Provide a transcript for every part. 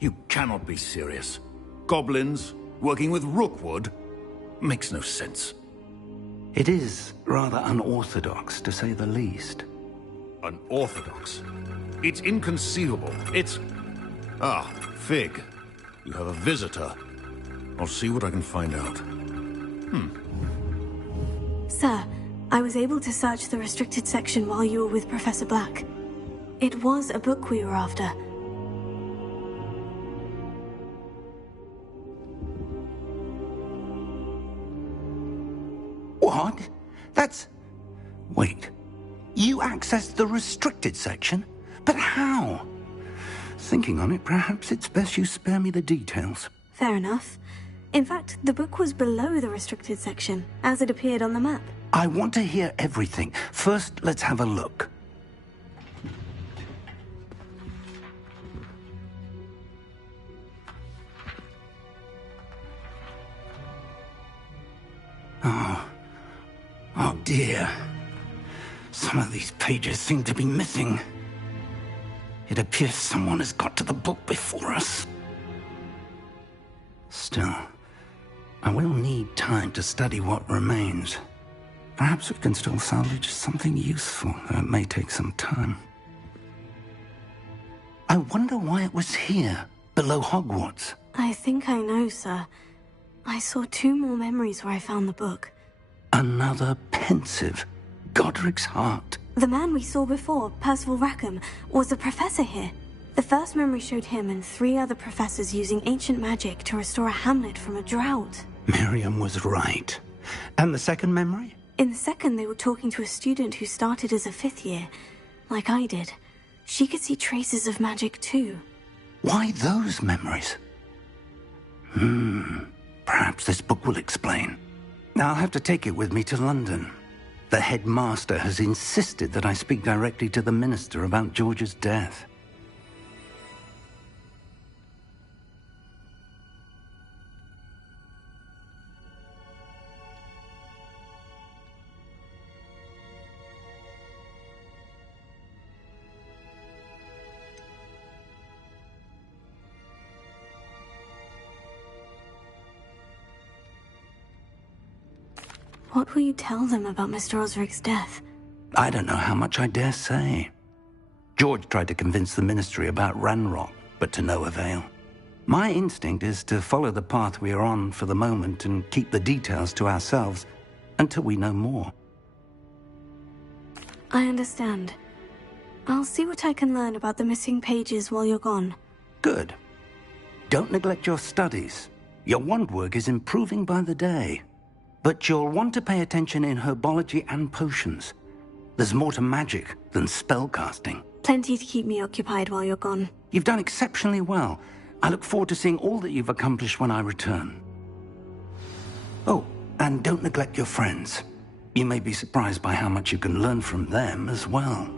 You cannot be serious. Goblins, working with Rookwood? Makes no sense. It is rather unorthodox, to say the least. Unorthodox? It's inconceivable. It's... Ah, Fig. You have a visitor. I'll see what I can find out. Sir, I was able to search the restricted section while you were with Professor Black. It was a book we were after. What? That's... Wait. You accessed the restricted section? But how? Thinking on it, perhaps it's best you spare me the details. Fair enough. In fact, the book was below the restricted section, as it appeared on the map. I want to hear everything. First, let's have a look. Oh dear. Some of these pages seem to be missing. It appears someone has got to the book before us. Still, I will need time to study what remains. Perhaps we can still salvage something useful, though it may take some time. I wonder why it was here, below Hogwarts. I think I know, sir. I saw 2 more memories where I found the book. Another pensive, Godric's heart. The man we saw before, Percival Rackham, was a professor here. The first memory showed him and 3 other professors using ancient magic to restore a hamlet from a drought. Miriam was right. And the second memory? In the second, they were talking to a student who started as a 5th year, like I did. She could see traces of magic too. Why those memories? Perhaps this book will explain. I'll have to take it with me to London. The headmaster has insisted that I speak directly to the minister about George's death. What will you tell them about Mr. Osric's death? I don't know how much I dare say. George tried to convince the ministry about Ranrock, but to no avail. My instinct is to follow the path we are on for the moment and keep the details to ourselves until we know more. I understand. I'll see what I can learn about the missing pages while you're gone. Good. Don't neglect your studies. Your wand work is improving by the day. But you'll want to pay attention in herbology and potions. There's more to magic than spellcasting. Plenty to keep me occupied while you're gone. You've done exceptionally well. I look forward to seeing all that you've accomplished when I return. Oh, and don't neglect your friends. You may be surprised by how much you can learn from them as well.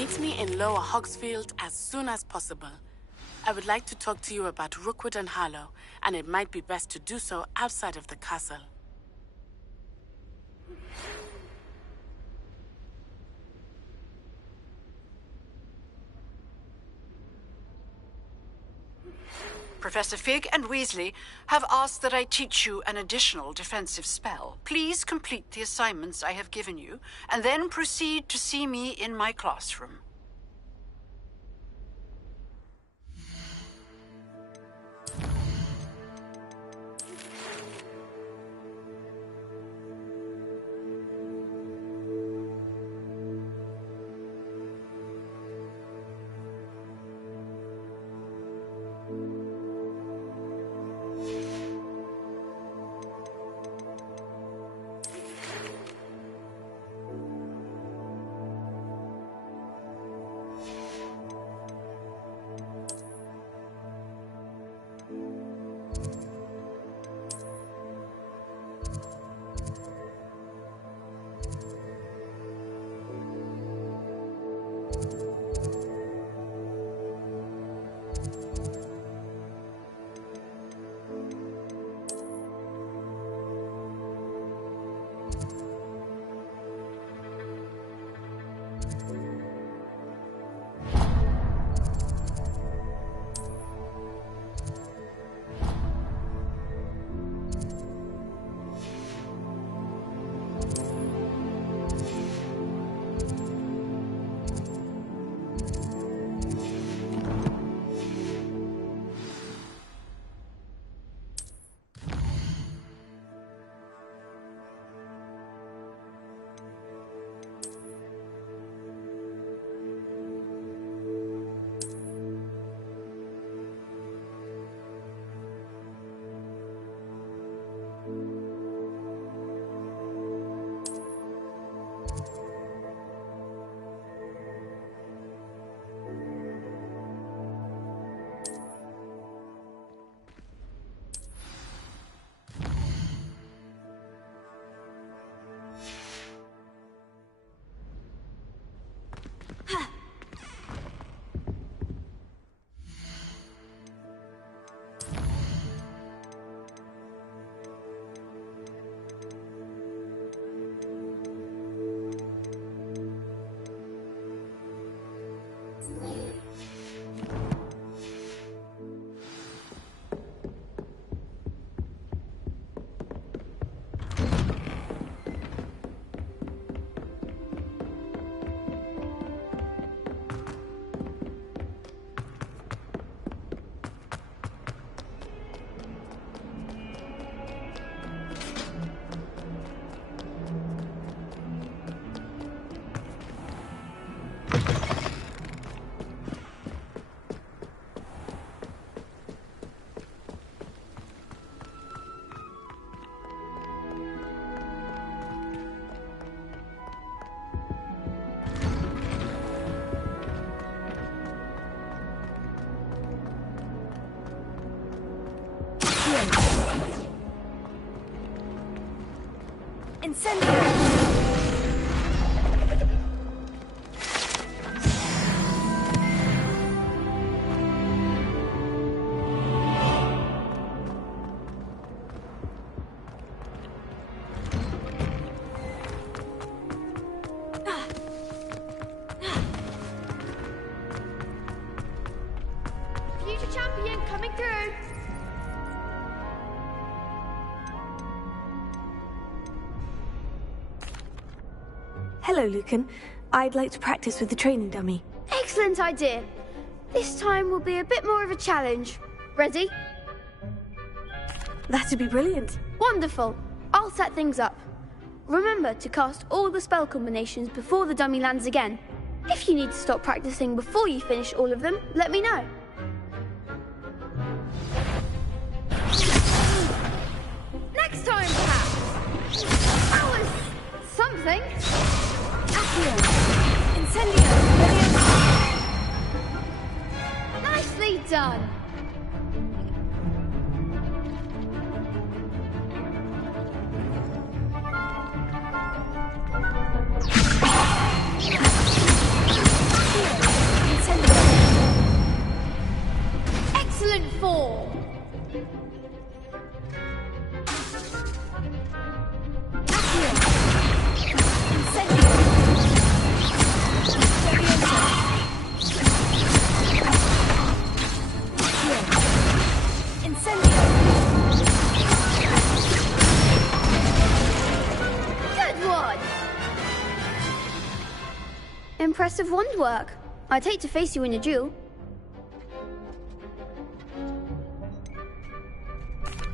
Meet me in Lower Hogsfield as soon as possible. I would like to talk to you about Rookwood and Harlow, and it might be best to do so outside of the castle. Professor Fig and Weasley have asked that I teach you an additional defensive spell. Please complete the assignments I have given you, and then proceed to see me in my classroom. Incendio! Future champion coming through! Hello, Lucan. I'd like to practice with the training dummy. Excellent idea. This time will be a bit more of a challenge. Ready? That'd be brilliant. Wonderful. I'll set things up. Remember to cast all the spell combinations before the dummy lands again. If you need to stop practicing before you finish all of them, let me know. Next time, perhaps. That was something. Incendio! Nicely done. impressive wand work. I'd hate to face you in a duel.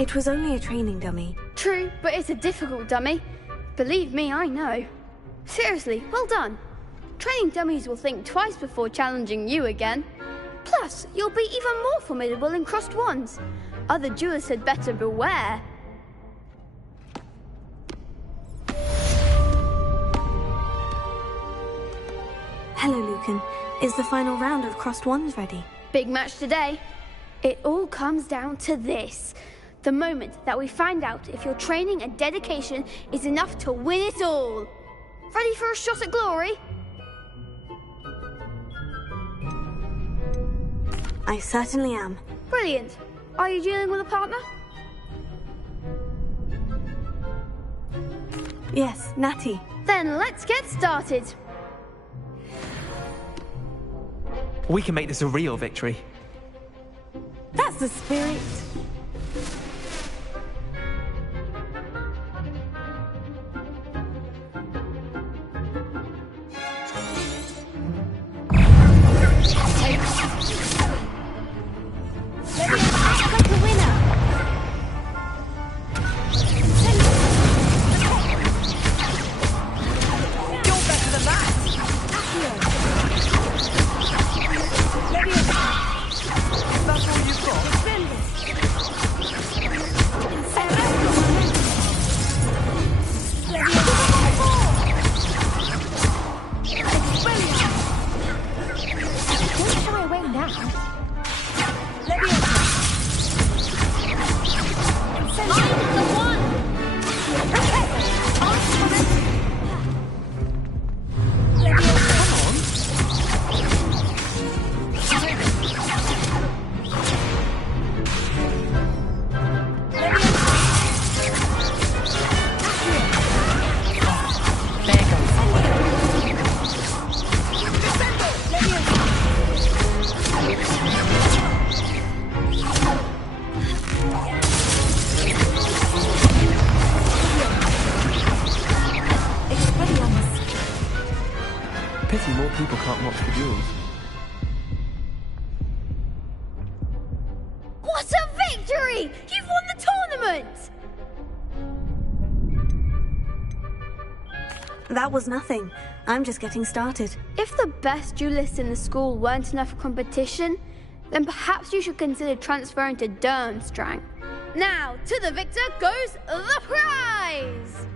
It was only a training dummy. True, but it's a difficult dummy. Believe me, I know. Seriously, well done. Training dummies will think twice before challenging you again. Plus, you'll be even more formidable in crossed wands. Other duelists had better beware. Hello, Lucan. Is the final round of crossed wands ready? Big match today. It all comes down to this. The moment that we find out if your training and dedication is enough to win it all. Ready for a shot at glory? I certainly am. Brilliant. Are you dealing with a partner? Yes, Natty. Then let's get started. We can make this a real victory. That's the spirit. Pity more people can't watch the duels. What a victory! You've won the tournament! That was nothing. I'm just getting started. If the best duelists in the school weren't enough for competition, then perhaps you should consider transferring to Durmstrang. Now, to the victor goes the prize!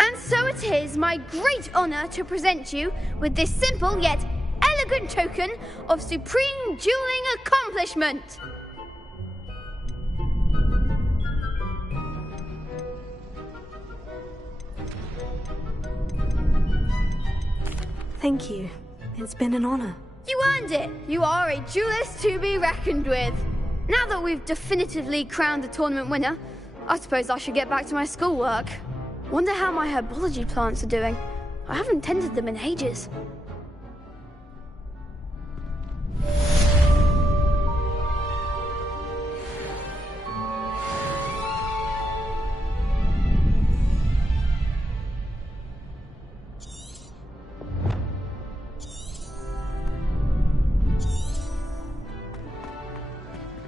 And so it is my great honor to present you with this simple yet elegant token of supreme dueling accomplishment. Thank you. It's been an honor. You earned it! You are a duelist to be reckoned with. Now that we've definitively crowned the tournament winner, I suppose I should get back to my schoolwork. Wonder how my herbology plants are doing. I haven't tended them in ages.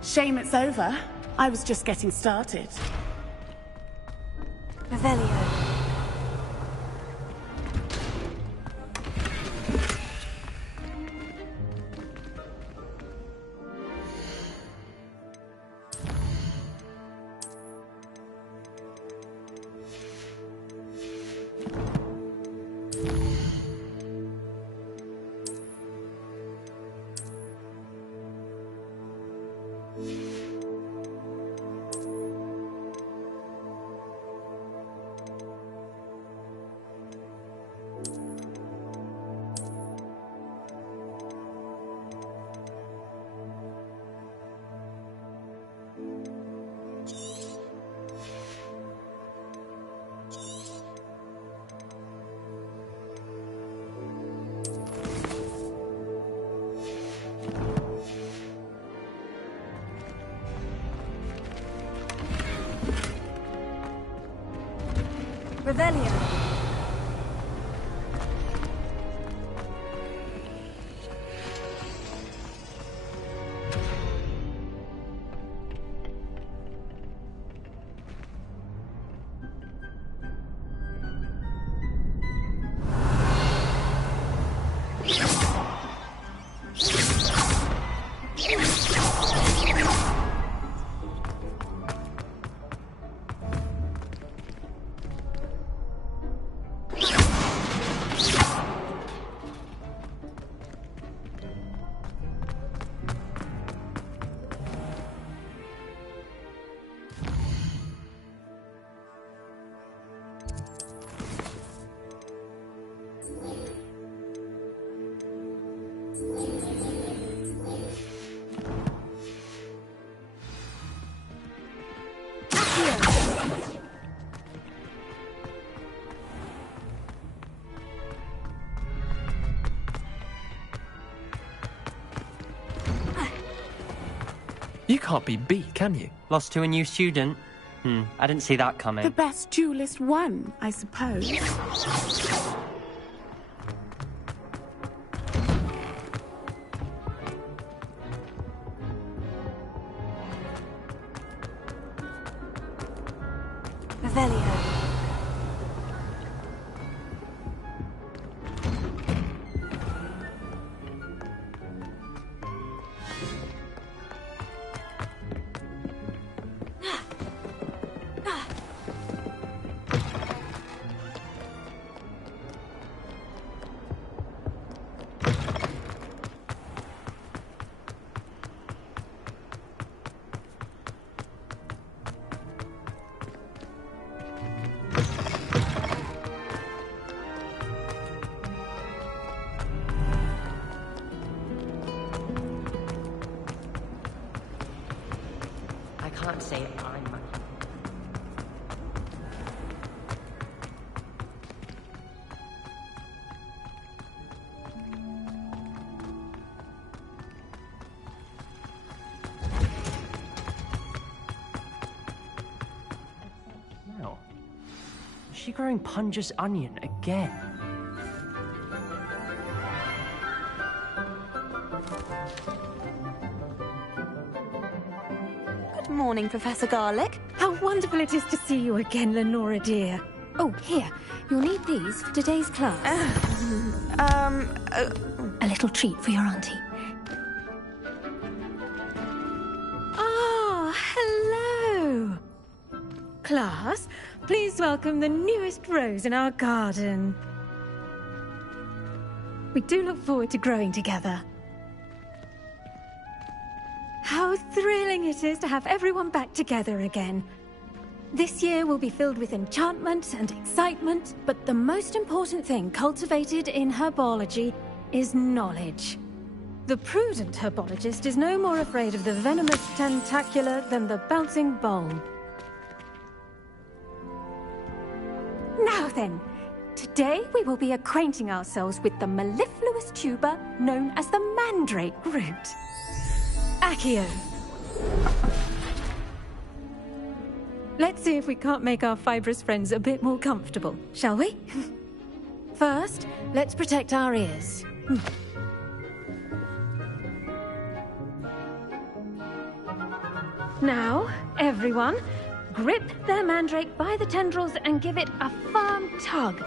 Shame it's over. I was just getting started. Revelio. Revelio. You can't be beat, can you? Lost to a new student? I didn't see that coming. The best duelist won, I suppose. Revelio. I can't say I'm... Now, is she growing Punja's onion again? Good morning, Professor Garlick. How wonderful it is to see you again, Lenora dear. Oh, here. You'll need these for today's class. A little treat for your auntie. Ah, hello. Class, please welcome the newest rose in our garden. We do look forward to growing together. How thrilling it is to have everyone back together again. This year will be filled with enchantment and excitement, but the most important thing cultivated in herbology is knowledge. The prudent herbologist is no more afraid of the venomous tentacular than the bouncing bowl. Now then, today we will be acquainting ourselves with the mellifluous tuber known as the mandrake root. Accio. Let's see if we can't make our fibrous friends a bit more comfortable, shall we? First, let's protect our ears. Now, everyone, grip their mandrake by the tendrils and give it a firm tug.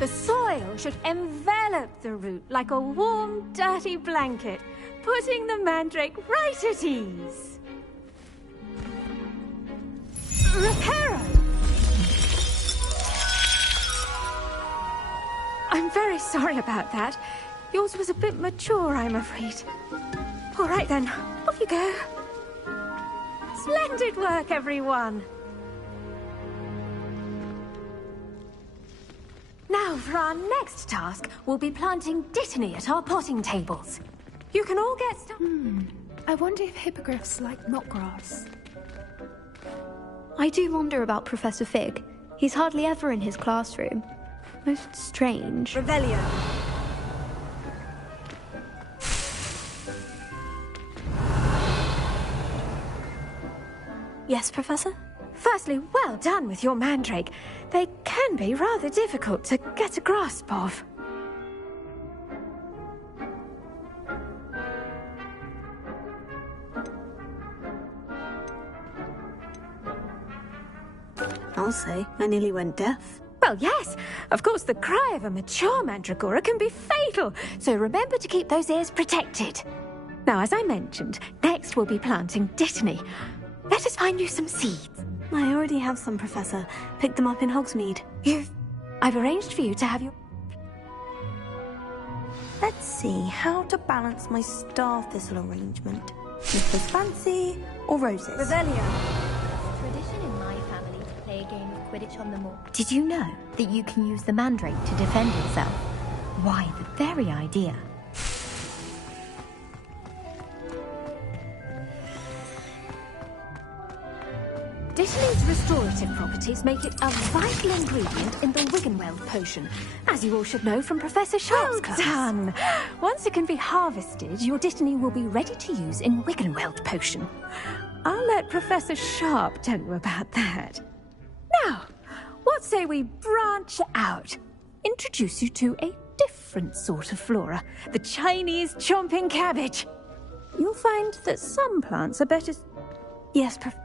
The soil should envelop the root like a warm, dirty blanket, putting the mandrake right at ease. Reparo! I'm very sorry about that. Yours was a bit mature, I'm afraid. All right then, off you go. Splendid work, everyone. Now, for our next task, we'll be planting dittany at our potting tables. You can all get started. I wonder if hippogriffs like knotgrass. I do wonder about Professor Fig. He's hardly ever in his classroom. Most strange. Revelio. Yes, Professor? Firstly, well done with your mandrake. They can be rather difficult to get a grasp of. I'll say, I nearly went deaf. Well, yes. Of course, the cry of a mature mandragora can be fatal, so remember to keep those ears protected. Now, as I mentioned, next we'll be planting Dittany. Let us find you some seeds. I already have some, Professor. Picked them up in Hogsmeade. I've arranged for you to have your... Let's see how to balance my star thistle arrangement. Mrs. Fancy or Roses? Revelio. Tradition in my family to play a game of Quidditch on the moor. Did you know that you can use the mandrake to defend itself? Why, the very idea. Dittany's restorative properties make it a vital ingredient in the Wiggenweld potion, as you all should know from Professor Sharp's class. Well done! Once it can be harvested, your Dittany will be ready to use in Wiggenweld potion. I'll let Professor Sharp tell you about that. Now, what say we branch out? Introduce you to a different sort of flora, the Chinese chomping cabbage. You'll find that some plants are better... Yes, Professor.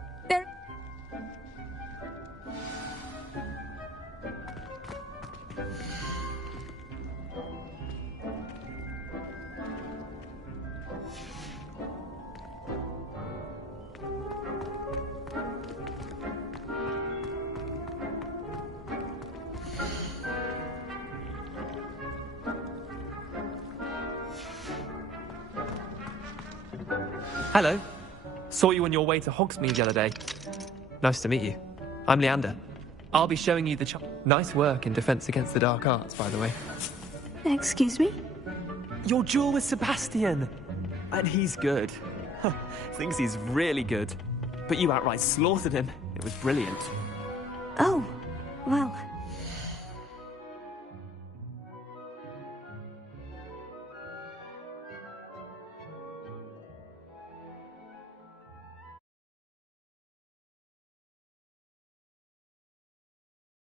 Hello. Saw you on your way to Hogsmeade the other day. Nice to meet you. I'm Leander. I'll be showing you the nice work in Defense Against the Dark Arts, by the way. Excuse me? Your duel with Sebastian! And he's good. Thinks he's really good. But you outright slaughtered him. It was brilliant. Oh, well...